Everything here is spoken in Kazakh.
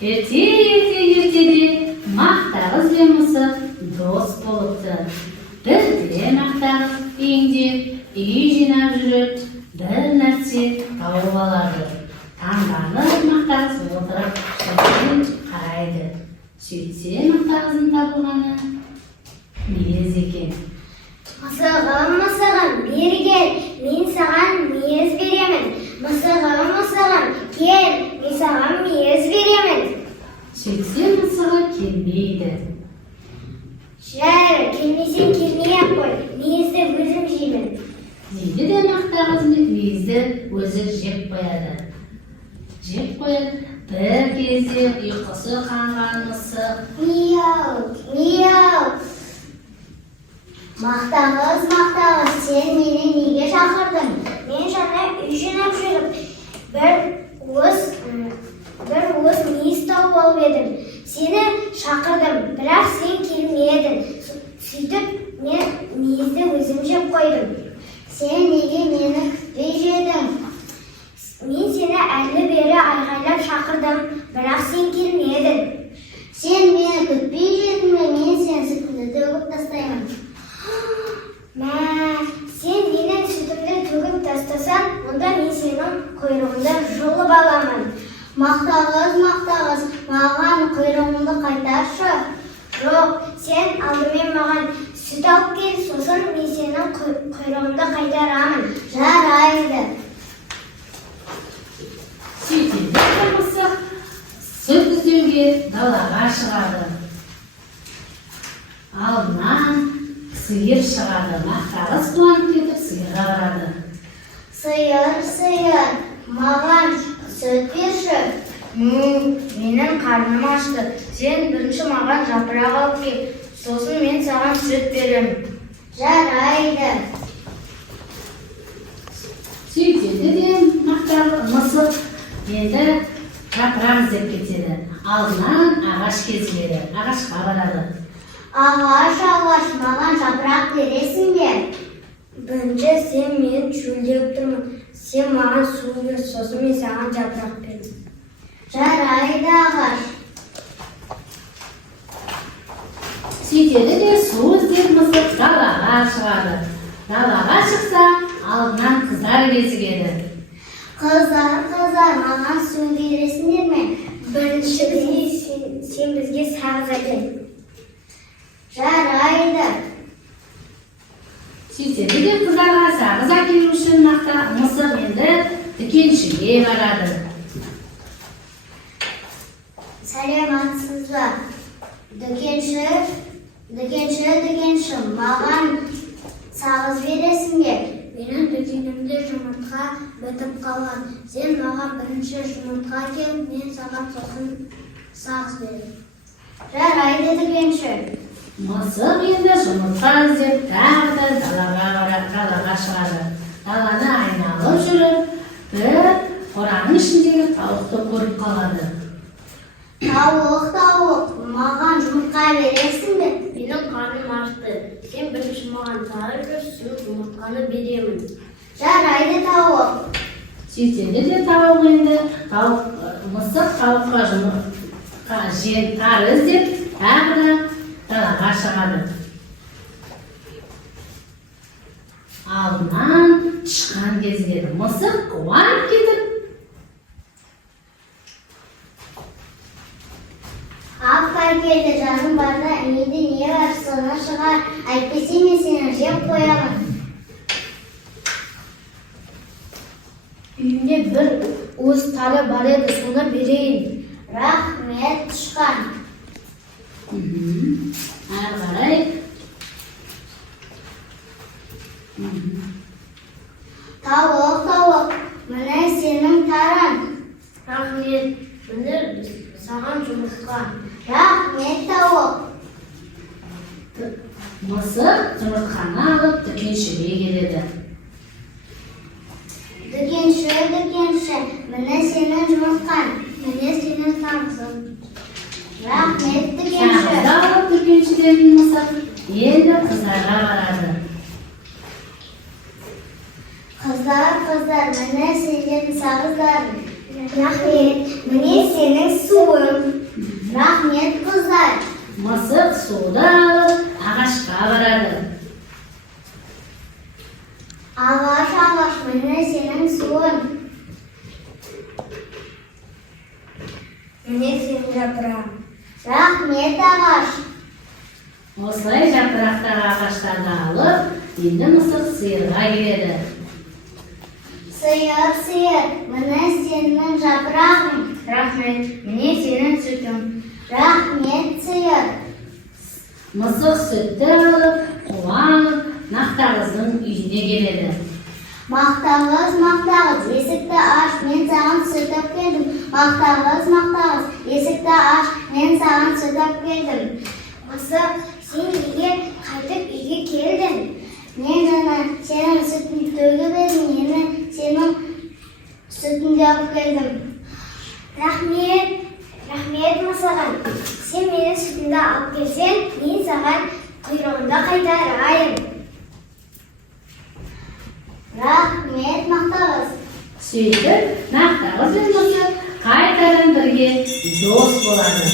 Ертеде мақтағыз бен мысық дос болыпты. Бірде мақтағыз үйінде үй жинап жүріп, бір нәрсе тауып алады. Таңданып мақтағыз отырып шетінен қарайды. Сөйтсе мақтағыздың табылғаны мүйіз екен. Мысығым, мысығым, бері кел, мен саған мүйіз беремін. Мысығым, мысығым, кел, мен саған мүйіз беремін. Сөйтсе мысығы келмейді. Жәрі, келмесең келмей-ақ қой, мүйізді өзім жеймін. Дейді де мақтағыз мүйізді өзі жеп қояды. Бір кезде ұйқысы қанған мысық Мияу, мияу. Мақтағыз, мақтағыз, сен мені неге шақырдың? Мен жаңа үй жинап жүріп, бір уыс мүйіз тауып алып едім. Сені шақырдым, бірақ сен келмедің. Сөйтіп, мен мүйізді өзім жеп қойдым. Сен неге мені күтпей jeдің? Мен сені әлі-бері айғайлап шақырдым, бірақ сен келмедің. Сен мені күтпей jeдің бе, мен сені сүтімді төгіп тастаймын. Сен менің сүтімді төгіп тастасан, онда мен сенің құйрығыңды жұлып аламын. Мақтағыз, мақтағыз, маған құйрығыңды қайтаршы. Жоқ, сен алдымен маған сүт алып кел, сосын мен сенің құйрығыңды қайтарамын. Жарайды. сөйтеді мысық сүт іздеуге далаға шығады. Алдынан сиыр шығады. Мақтағыз қуанып кетіп сиырға барады. Сиыр, сиыр, маған сүт берші. Менің қарным ашты. Сен бірінші маған жапырақ алып кел, сосын мен саған сүт беремін. Жарайды. Сөйтеді де мысық енді жапырақ іздеп кетеді. Алдынан ағаш кезіледі. Ағашқа барады. Ағаш, ағаш, маған жапырақ бересің бе? Бірінші сен мен шөлдеп тұрмын. Сен маған су бер, сосын мен саған жапырақ беремін. Жарайды, ағаш. Сөйтеді де су іздеп мысық далаға шығады. Далаға шықса, алдынан қыздар кезігеді. Қыздар, маған су бересіңдер ме? Бірінші сен бізге сағыз әкел. Жарайды. Сөйтеді де қыздарға сағыз әкелу үшін мысық енді дүкеншіге барады. Сәлематсыз ба? Дүкенші, маған сағыз бересің бе? Менің дүкенімде жұмыртқа бітіп қалған. Сен маған бірінші жұмыртқа кел, мен саған сосын сағыз беремін. Жарайды, дүкенші. Мысық енді жұмыртқа іздеп тағы да далаға шығады. Даланы айналып жүріп, бір қораның ішіндегі тауықты көріп қалады. Тауық, маған жұмыртқа бересің бе? Менің қарным ашты. Сен бірінші маған тары бер, сосын жұмыртқаны беремін. Жарайды, тауық. Сөйтеді де тауық енді мысық тауыққа тары іздеп тағы да далаға шығады. Алдынан тышқан кезігеді. Мысық қуанып кетіп Бәркелді, жаным барда үйінде не бар, соны шығар, әйтпесе мен сені жеп қоямын. Үйімде бір уыс тары бар еді, соны берейін. Рахмет, тышқан. Әрі қарай. Тауық, міне сенің тарың. Рахмет, міне саған жұмыртқа. Рахмет, тауық. Мысық жұмыртқаны алып дүкеншіге келеді. Дүкенші, міне сенің жұмыртқан, міне сенің сағызың. Рахмет, дүкенші. Сағызды алып дүкеншіден мысық енді қыздарға барады. Қыздар, міне сендердің сағыздарың. Рахмет, міне сенің суың. Мысық суды алып ағашқа барады. Ағаш, ағаш, міне сенің суың. Міне сенің жапырағың. Рахмет, ағаш. Осылай жапырақтағы ағаштарды алып, енді мысық сиырға келеді. Сиыр, сиыр, міне сенің жапырағың. Рахмет, міне сенің сүтің. Рахмет, сиыр. Мысық сүтті алып, қуанып, Нақтағыздың үйіне келеді. Мақтағыз, мақтағыз, есікті аш, мен саған сүт алып келдім. Мақтағыз, мақтағыз, есікті аш, мен саған сүт алып келдім. Мысық, сен неге қайтып үйге келдің? Мен жаңа сенің сүтін төгіп едім, мені сенің сүтінді алып келдім. Рахмет, рахмет мысығым. Сен менің сүтімді алып келсең, мен саған құйрығымды қайтарайын. Рахмет, мақтағыз. Сөйтіп, Нақтағыз бен мысық қайтадан бірге дос болады.